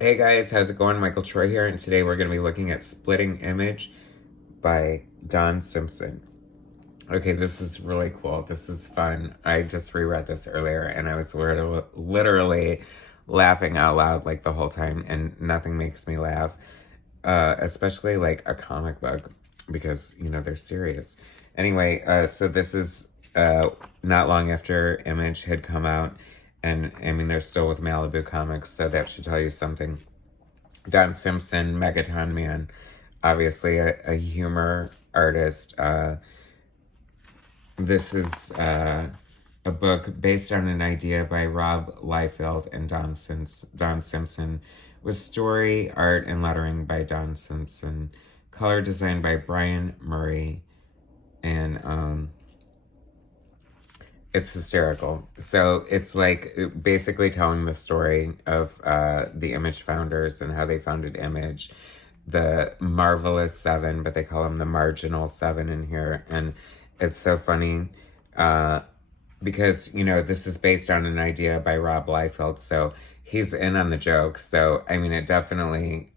Hey guys, how's it going? Michael Troy here, and today we're going to be looking at Splitting Image by Don Simpson. Okay, this is really cool. This is fun. I just reread this earlier, and I was literally laughing out loud like the whole time, and nothing makes me laugh, especially like a comic book, because, they're serious. Anyway, so this is not long after Image had come out, and I mean, they're still with Malibu Comics, so that should tell you something. Don Simpson, Megaton Man, obviously a humor artist. This is a book based on an idea by Rob Liefeld and Don Simpson, with story, art, and lettering by Don Simpson, color design by Brian Murray, and it's hysterical. So it's like basically telling the story of the Image founders and how they founded Image, the Marvelous Seven, but they call them the Marginal Seven in here. And it's so funny because, this is based on an idea by Rob Liefeld. So he's in on the jokes. So, I mean,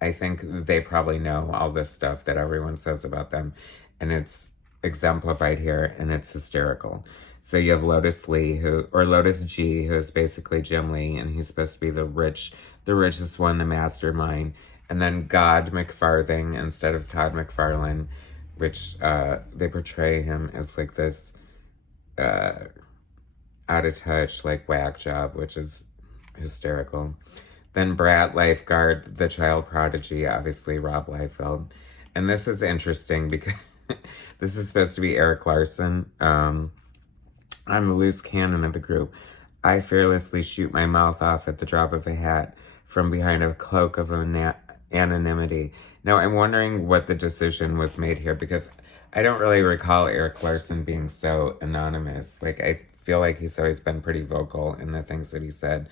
I think they probably know all this stuff that everyone says about them. And it's exemplified here, and it's hysterical. So you have Lotus G, who is basically Jim Lee, and he's supposed to be the richest one, the mastermind. And then God McFarthing instead of Todd McFarlane, which they portray him as like this uh, out of touch, like whack job, which is hysterical. Then Brat Lifeguard, the child prodigy, obviously Rob Liefeld. And this is interesting because this is supposed to be Eric Larson. I'm the loose cannon of the group. I fearlessly shoot my mouth off at the drop of a hat from behind a cloak of anonymity. Now, I'm wondering what the decision was made here because I don't really recall Eric Larson being so anonymous. Like, I feel like he's always been pretty vocal in the things that he said,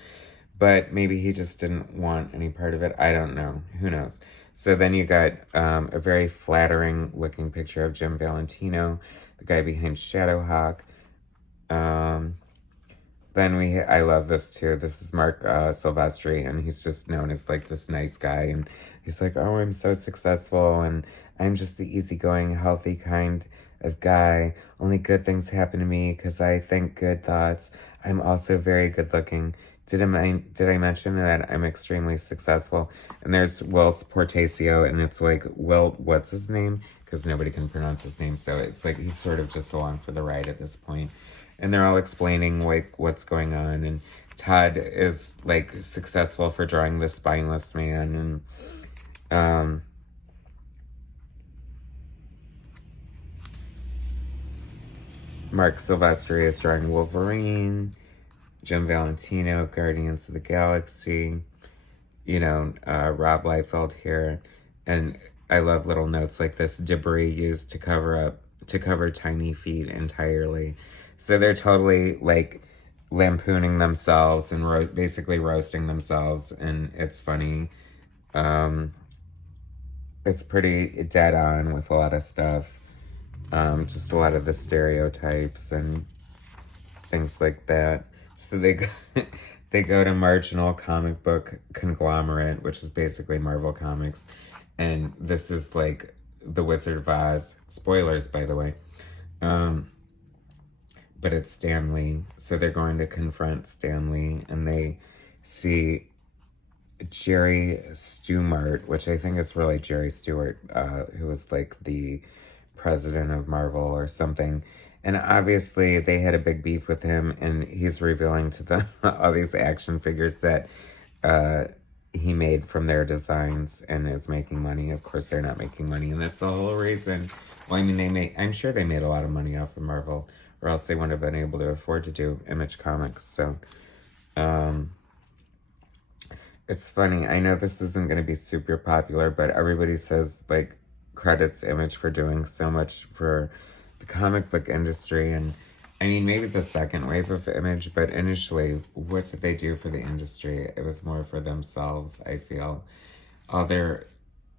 but maybe he just didn't want any part of it. I don't know. Who knows? So then you got a very flattering looking picture of Jim Valentino, the guy behind Shadowhawk. Um, I love this too. This is Mark Silvestri, and he's just known as like this nice guy. And he's like, oh, I'm so successful, and I'm just the easygoing, healthy kind of guy. Only good things happen to me because I think good thoughts. I'm also very good looking. Did I mention that I'm extremely successful? And there's Will Portacio, and it's like, Will, what's his name? Because nobody can pronounce his name, so it's like he's sort of just along for the ride at this point. And they're all explaining like what's going on, and Todd is like successful for drawing the spineless man, and Mark Silvestri is drawing Wolverine, Jim Valentino, Guardians of the Galaxy, Rob Liefeld here. And I love little notes like this: debris used to cover tiny feet entirely. So they're totally like lampooning themselves and basically roasting themselves, and it's funny. Um, it's pretty dead on with a lot of stuff. Just a lot of the stereotypes and things like that. So they go to Marginal Comic Book Conglomerate, which is basically Marvel Comics, and this is like the Wizard of Oz. Spoilers, by the way. Um, but it's Stan Lee, so they're going to confront Stan Lee, and they see Jerry Stewart, which I think is really Jerry Stewart, who was like the president of Marvel or something. And obviously, they had a big beef with him, and he's revealing to them all these action figures that uh, he made from their designs and is making money. Of course, they're not making money, and that's the whole reason. Well, I mean, I'm sure they made a lot of money off of Marvel, or else they wouldn't have been able to afford to do Image Comics. So, um, it's funny. I know this isn't going to be super popular, but everybody says, like, credits Image for doing so much for the comic book industry. And I mean, maybe the second wave of Image, but initially, what did they do for the industry? It was more for themselves, I feel. All their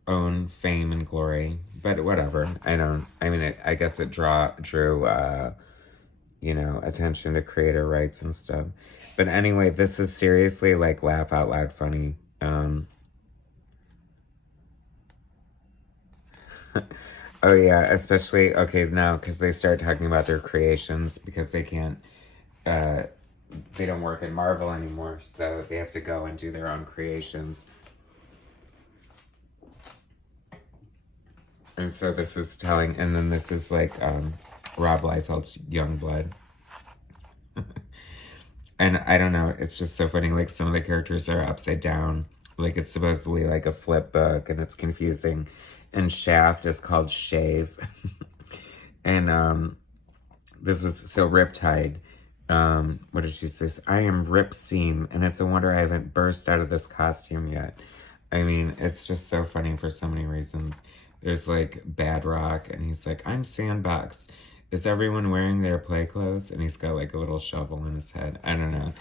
own fame and glory. But whatever. I guess it drew, attention to creator rights and stuff. But anyway, this is seriously like laugh out loud funny. Oh yeah, especially okay now because they start talking about their creations because they can't. Uh, they don't work in Marvel anymore, so they have to go and do their own creations. And so this is telling, and then this is like Rob Liefeld's Youngblood. And I don't know, it's just so funny. Like some of the characters are upside down. Like it's supposedly like a flip book, and it's confusing. And Shaft is called Shave. And this was so Riptide. What did she say? I am Rip Seam, and it's a wonder I haven't burst out of this costume yet. I mean, it's just so funny for so many reasons. There's like Bad Rock, and he's like, I'm Sandbox. Is everyone wearing their play clothes? And he's got like a little shovel in his head. I don't know.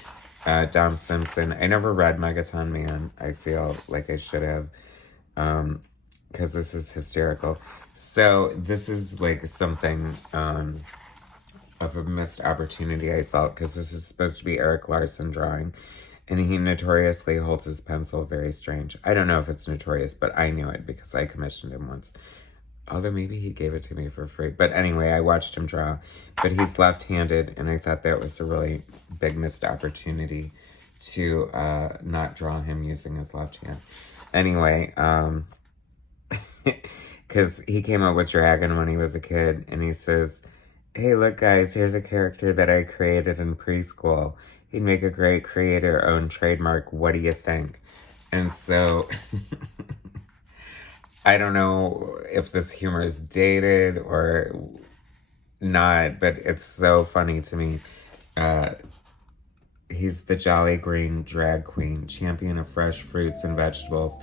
Don Simpson. I never read Megaton Man. I feel like I should have. Because this is hysterical. So this is like something of a missed opportunity, I felt, because this is supposed to be Eric Larson drawing. And he notoriously holds his pencil very strange. I don't know if it's notorious, but I knew it because I commissioned him once. Although maybe he gave it to me for free. But anyway, I watched him draw. But he's left-handed, and I thought that was a really big missed opportunity to not draw him using his left hand. Anyway, because he came up with Dragon when he was a kid, and he says, hey, look, guys, here's a character that I created in preschool. He'd make a great creator-owned trademark. What do you think? And so, I don't know if this humor is dated or not, but it's so funny to me. He's the Jolly Green drag queen, champion of fresh fruits and vegetables,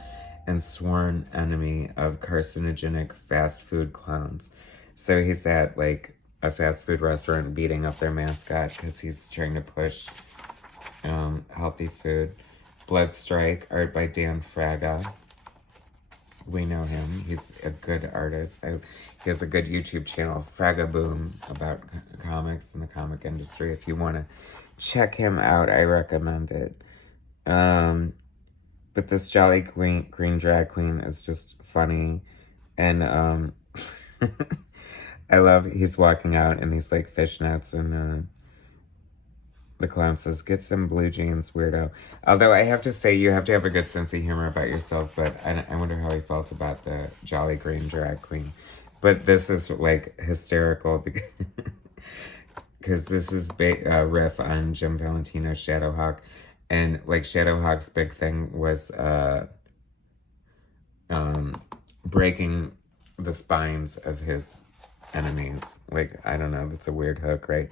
and sworn enemy of carcinogenic fast food clowns. So he's at, like, a fast food restaurant beating up their mascot because he's trying to push healthy food. Blood Strike, art by Dan Fraga. We know him. He's a good artist. He has a good YouTube channel, Fraga Boom, about comics and the comic industry. If you want to check him out, I recommend it. But this Jolly Green drag queen is just funny. And I love he's walking out in these like fishnets, and the clown says, get some blue jeans, weirdo. Although I have to say, you have to have a good sense of humor about yourself, but I wonder how he felt about the Jolly Green drag queen. But this is like hysterical because this is riff on Jim Valentino's Shadowhawk. And like Shadowhawk's big thing was breaking the spines of his enemies. Like, I don't know, that's a weird hook, right?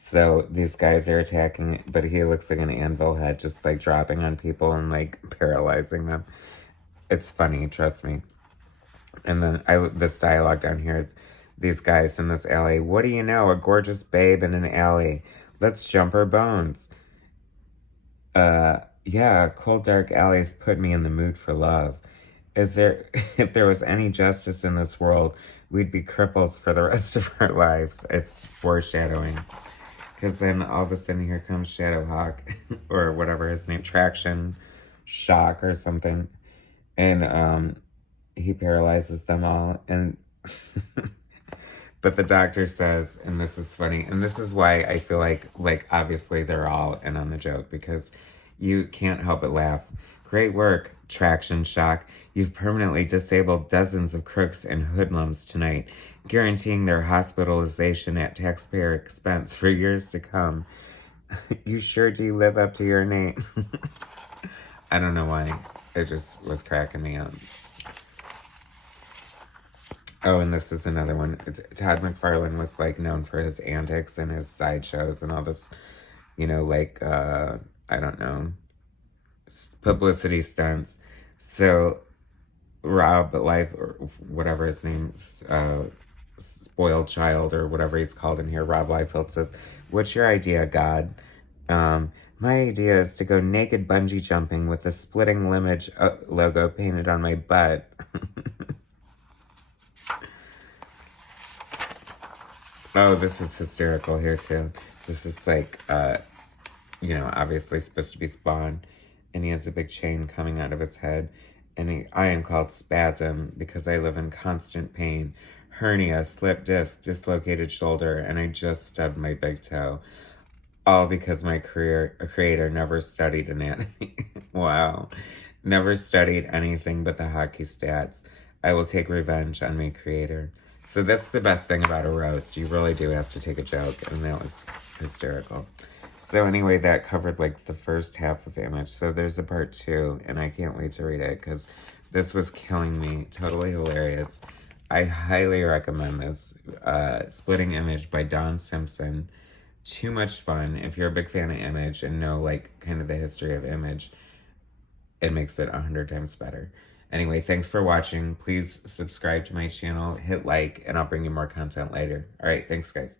So these guys are attacking, but he looks like an anvil head, just like dropping on people and like paralyzing them. It's funny, trust me. And then this dialogue down here, these guys in this alley, what do you know, a gorgeous babe in an alley. Let's jump her bones. Yeah, cold dark alleys put me in the mood for love. If there was any justice in this world, we'd be cripples for the rest of our lives. It's foreshadowing. Because then all of a sudden here comes Shadowhawk, or whatever his name, Traction Shock or something. And he paralyzes them all. And but the doctor says, and this is funny, and this is why I feel like obviously they're all in on the joke, because you can't help but laugh. Great work, Traction Shock. You've permanently disabled dozens of crooks and hoodlums tonight, guaranteeing their hospitalization at taxpayer expense for years to come. You sure do live up to your name. I don't know why. It just was cracking me up. Oh, and this is another one. Todd McFarlane was like known for his antics and his sideshows and all this, like, I don't know, publicity stunts. So Rob Life, or whatever his name's, Spoiled Child, or whatever he's called in here, Rob Liefeld says, what's your idea, God? My idea is to go naked bungee jumping with a splitting limage logo painted on my butt. Oh, this is hysterical here too. This is like, obviously supposed to be Spawn, and he has a big chain coming out of his head. I am called spasm because I live in constant pain. Hernia, slip disc, dislocated shoulder, and I just stubbed my big toe. All because my creator never studied anatomy. Wow. Never studied anything but the hockey stats. I will take revenge on my creator. So that's the best thing about a roast. You really do have to take a joke, and that was hysterical. So anyway, that covered like the first half of Image. So there's a part 2, and I can't wait to read it because this was killing me. Totally hilarious. I highly recommend this. Splitting Image by Don Simpson. Too much fun. If you're a big fan of Image and know like kind of the history of Image, it makes it 100 times better. Anyway, thanks for watching. Please subscribe to my channel, hit like, and I'll bring you more content later. All right, thanks guys.